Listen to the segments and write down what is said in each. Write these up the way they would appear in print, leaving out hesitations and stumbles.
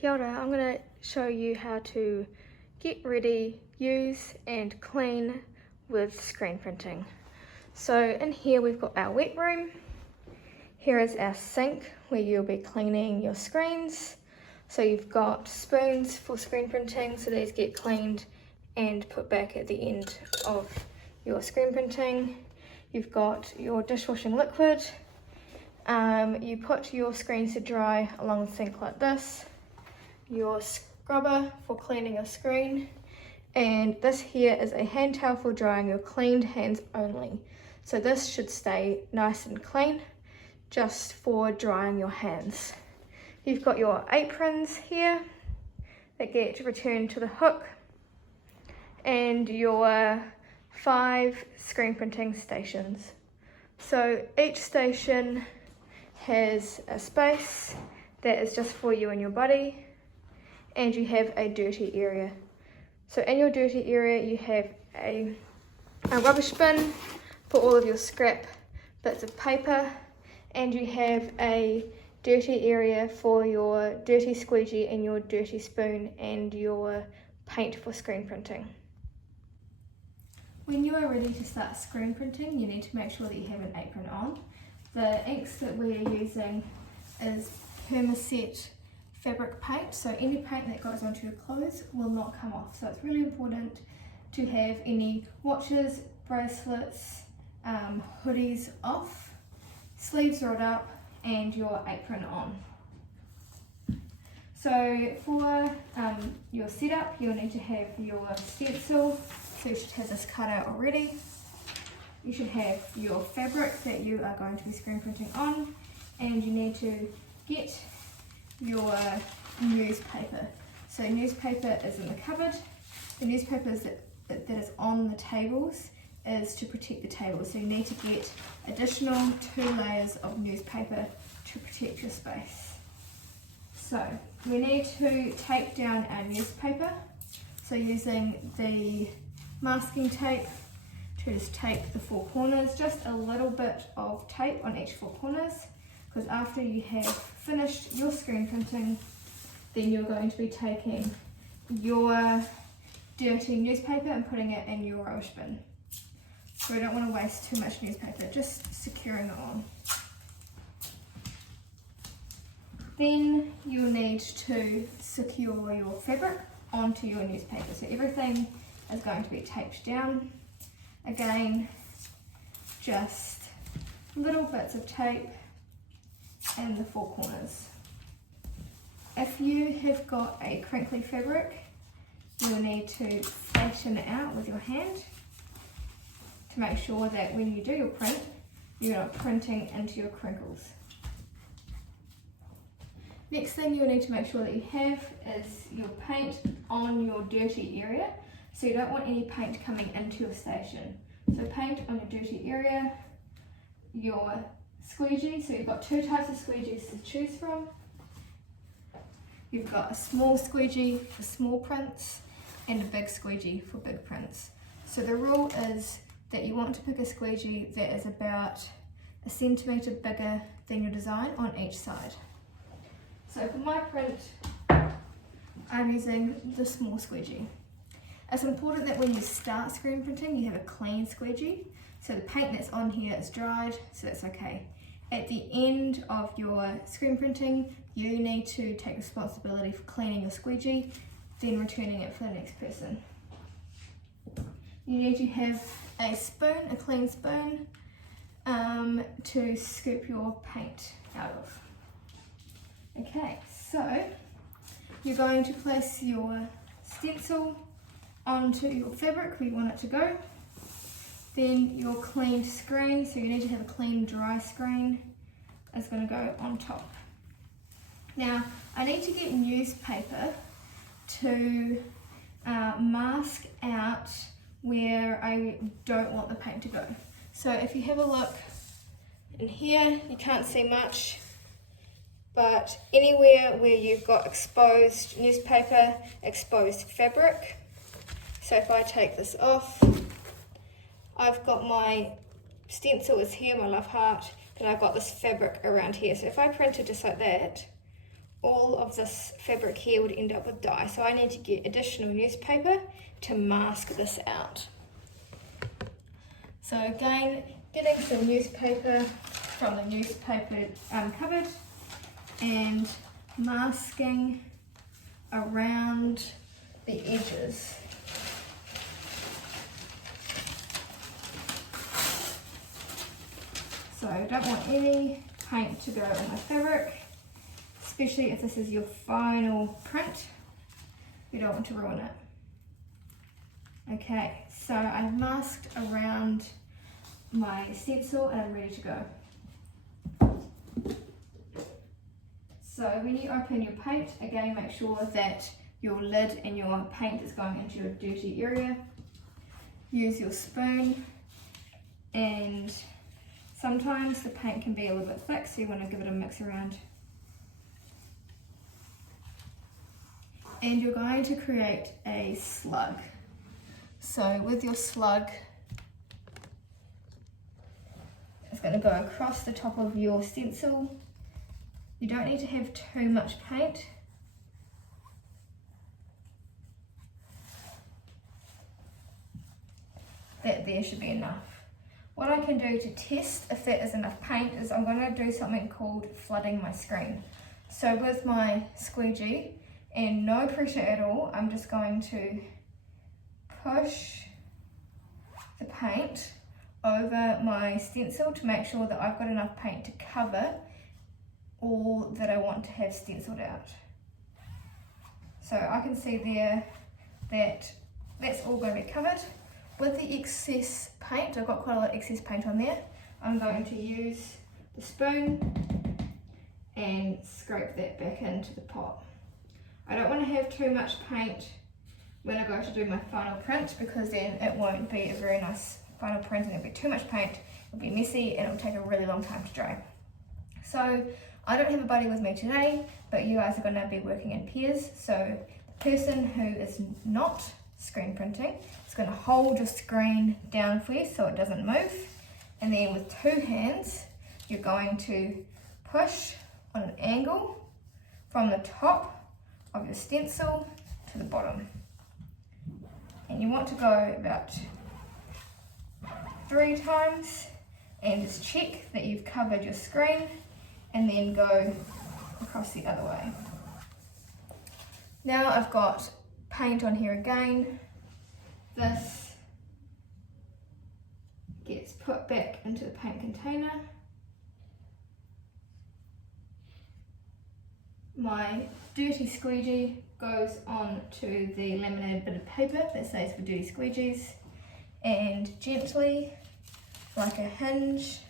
Kia ora, I'm going to show you how to get ready, use and clean with screen printing. So in here we've got our wet room. Here is our sink where you'll be cleaning your screens. So you've got spoons for screen printing, so these get cleaned and put back at the end of your screen printing. You've got your dishwashing liquid. You put your screens to dry along the sink like this. Your scrubber for cleaning your screen, and this here is a hand towel for drying your cleaned hands only. So this should stay nice and clean just for drying your hands. You've got your aprons here that get returned to the hook, and your 5 screen printing stations. So each station has a space that is just for you and your buddy, and you have a dirty area. So in your dirty area you have a rubbish bin for all of your scrap bits of paper, and you have a dirty area for your dirty squeegee and your dirty spoon and your paint for screen printing. When you are ready to start screen printing, you need to make sure that you have an apron on. The inks that we are using is Permaset fabric paint, so any paint that goes onto your clothes will not come off. So it's really important to have any watches, bracelets, hoodies off, sleeves rolled up, and your apron on. So for your setup, you'll need to have your stencil, so you should have this cut out already. You should have your fabric that you are going to be screen printing on, and you need to get your newspaper. So newspaper is in the cupboard. The newspaper that is on the tables is to protect the table. So you need to get additional 2 layers of newspaper to protect your space. So we need to tape down our newspaper. So using the masking tape to just tape the 4 corners, just a little bit of tape on each 4 corners, because after you have finished your screen printing, then you're going to be taking your dirty newspaper and putting it in your rubbish bin. So we don't want to waste too much newspaper, just securing it on. Then you'll need to secure your fabric onto your newspaper. So everything is going to be taped down. Again, just little bits of tape and the 4 corners. If you have got a crinkly fabric, you'll need to flatten it out with your hand to make sure that when you do your print, you're not printing into your crinkles. Next thing you'll need to make sure that you have is your paint on your dirty area. So you don't want any paint coming into your station. So paint on your dirty area, your squeegee, so you've got 2 types of squeegees to choose from. You've got a small squeegee for small prints and a big squeegee for big prints. So the rule is that you want to pick a squeegee that is about 1 centimetre bigger than your design on each side. So for my print, I'm using the small squeegee. It's important that when you start screen printing, you have a clean squeegee. So the paint that's on here is dried, so that's okay. At the end of your screen printing, you need to take responsibility for cleaning your squeegee, then returning it for the next person. You need to have a spoon, a clean spoon, to scoop your paint out of. Okay, so you're going to place your stencil onto your fabric where you want it to go. Then your cleaned screen, so you need to have a clean dry screen, is going to go on top. Now I need to get newspaper to mask out where I don't want the paint to go. So if you have a look in here, you can't see much, but anywhere where you've got exposed newspaper, exposed fabric. So if I take this off, I've got my stencil is here, my love heart, then I've got this fabric around here. So if I print it just like that, all of this fabric here would end up with dye. So I need to get additional newspaper to mask this out. So again, getting some newspaper from the newspaper cupboard and masking around the edges. So I don't want any paint to go on my fabric, especially if this is your final print. You don't want to ruin it. Okay, so I've masked around my stencil and I'm ready to go. So when you open your paint, again make sure that your lid and your paint is going into your dirty area. Use your spoon, and sometimes the paint can be a little bit thick, so you want to give it a mix around. And you're going to create a slug. So with your slug, it's going to go across the top of your stencil. You don't need to have too much paint. That there should be enough. What I can do to test if that is enough paint is I'm going to do something called flooding my screen. So with my squeegee and no pressure at all, I'm just going to push the paint over my stencil to make sure that I've got enough paint to cover all that I want to have stenciled out. So I can see there that that's all going to be covered. With the excess paint, I've got quite a lot of excess paint on there, I'm going to use the spoon and scrape that back into the pot. I don't want to have too much paint when I go to do my final print, because then it won't be a very nice final print and it'll be too much paint, it'll be messy and it'll take a really long time to dry. So I don't have a buddy with me today, but you guys are going to be working in pairs. So the person who is not screen printing is going to hold your screen down for you so it doesn't move, and then with two hands you're going to push on an angle from the top of your stencil to the bottom, and you want to go about 3 times and just check that you've covered your screen, and then go across the other way. Now I've got paint on here again. This gets put back into the paint container. My dirty squeegee goes on to the laminated bit of paper that says for dirty squeegees, and gently, like a hinge,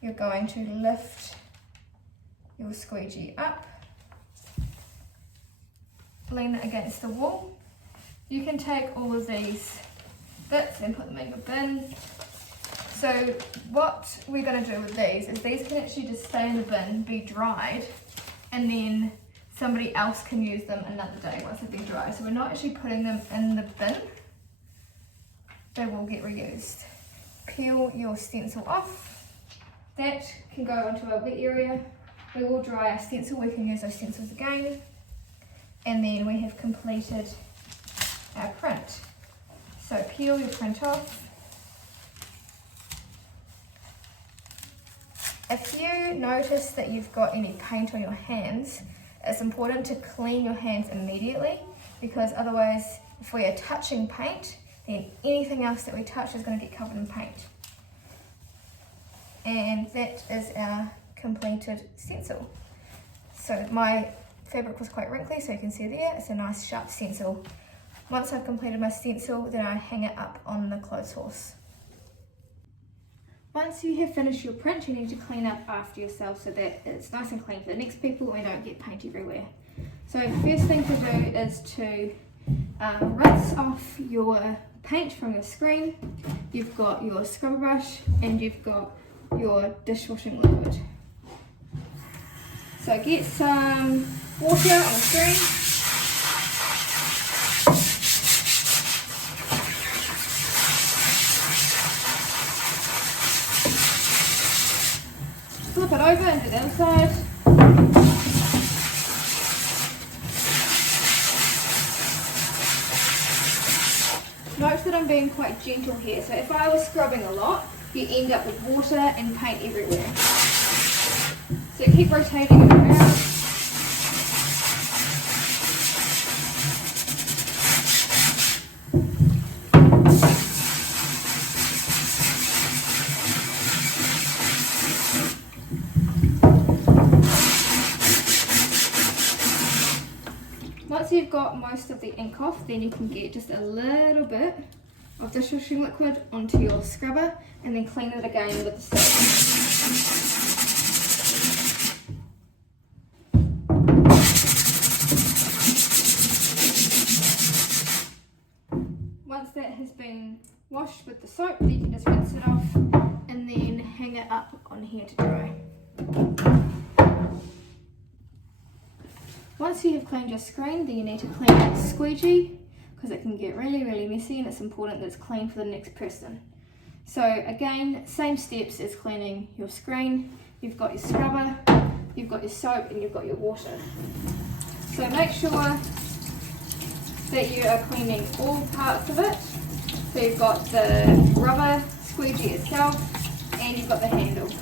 you're going to lift your squeegee up, lean it against the wall. You can take all of these bits and put them in your bin. So what we're going to do with these can actually just stay in the bin, be dried, and then somebody else can use them another day once they've been dried. So we're not actually putting them in the bin, they will get reused. Peel your stencil off. That can go onto a wet area. We will dry our stencil, we can use those stencils again, and then we have completed our print. So peel your print off. If you notice that you've got any paint on your hands, it's important to clean your hands immediately, because otherwise if we are touching paint, then anything else that we touch is going to get covered in paint. And that is our completed stencil. So my fabric was quite wrinkly, so you can see there, it's a nice sharp stencil. Once I've completed my stencil, then I hang it up on the clothes horse. Once you have finished your print, you need to clean up after yourself so that it's nice and clean for the next people and don't get paint everywhere. So the first thing to do is to rinse off your paint from your screen. You've got your scrubber brush and you've got your dishwashing liquid. So get some water on the screen. Flip it over and do the other side. Note that I'm being quite gentle here, so if I was scrubbing a lot, you end up with water and paint everywhere. So keep rotating it around. Once you've got most of the ink off, then you can get just a little bit of dishwashing liquid onto your scrubber and then clean it again with the soap. Once that has been washed with the soap, then you can just rinse it off and then hang it up on here to dry. Once you have cleaned your screen, then you need to clean that squeegee because it can get really messy, and it's important that it's clean for the next person. So again, same steps as cleaning your screen. You've got your scrubber, you've got your soap, and you've got your water. So make sure that you are cleaning all parts of it. So you've got the rubber squeegee itself and you've got the handle. So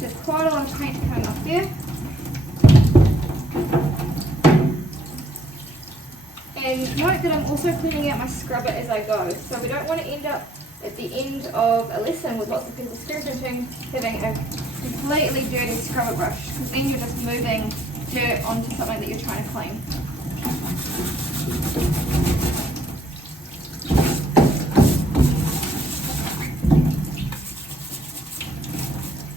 there's quite a lot of paint coming off there. And note that I'm also cleaning out my scrubber as I go. So we don't want to end up at the end of a lesson with lots of people screen printing having a completely dirty scrubber brush, because then you're just moving dirt onto something that you're trying to clean.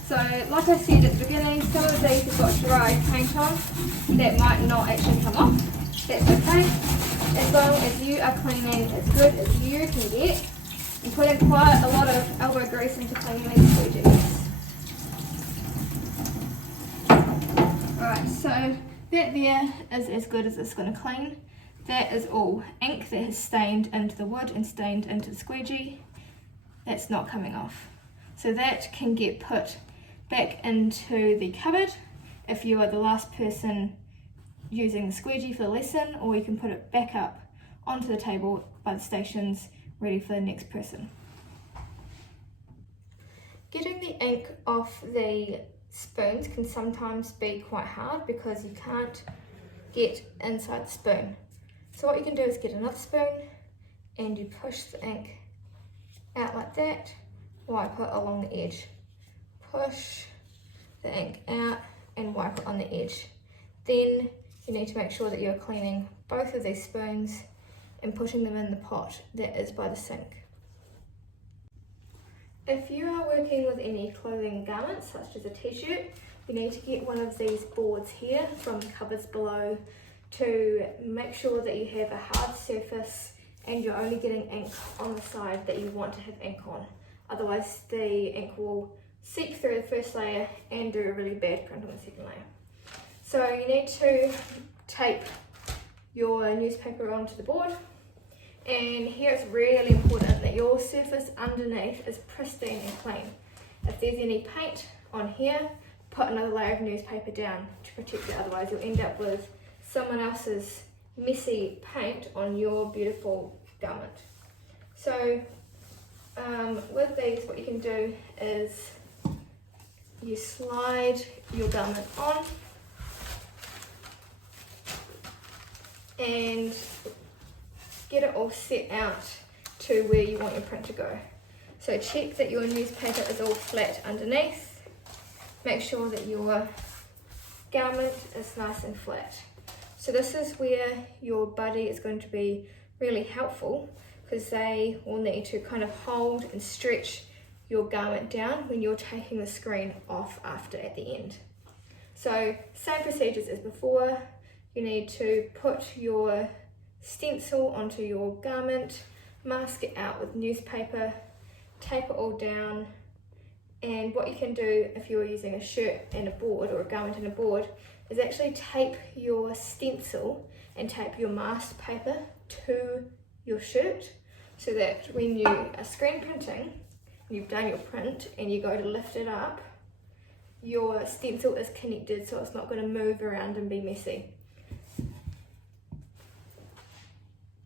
So like I said at the beginning, some of these have got dry paint on that might not actually come off. That's okay, as long as you are cleaning as good as you can get and putting quite a lot of elbow grease into cleaning these squeegees. Alright, so that there is as good as it's going to clean. That is all ink that has stained into the wood and stained into the squeegee. That's not coming off. So that can get put back into the cupboard if you are the last person using the squeegee for the lesson, or you can put it back up onto the table by the stations ready for the next person. Getting the ink off the spoons can sometimes be quite hard because you can't get inside the spoon. So what you can do is get another spoon and you push the ink out like that, wipe it along the edge. Push the ink out and wipe it on the edge. Then you need to make sure that you're cleaning both of these spoons and putting them in the pot that is by the sink. If you are working with any clothing garments such as a t-shirt, you need to get one of these boards here from the cupboards below to make sure that you have a hard surface and you're only getting ink on the side that you want to have ink on. Otherwise the ink will seep through the first layer and do a really bad print on the second layer. So you need to tape your newspaper onto the board, and here it's really important that your surface underneath is pristine and clean. If there's any paint on here, put another layer of newspaper down to protect it, otherwise you'll end up with someone else's messy paint on your beautiful garment. So with these, what you can do is you slide your garment on and get it all set out to where you want your print to go. So check that your newspaper is all flat underneath. Make sure that your garment is nice and flat. So this is where your buddy is going to be really helpful, because they will need to kind of hold and stretch your garment down when you're taking the screen off after at the end. So same procedures as before. You need to put your stencil onto your garment, mask it out with newspaper, tape it all down, and what you can do if you're using a shirt and a board or a garment and a board is actually tape your stencil and tape your masked paper to your shirt, so that when you are screen printing, you've done your print and you go to lift it up, your stencil is connected so it's not going to move around and be messy.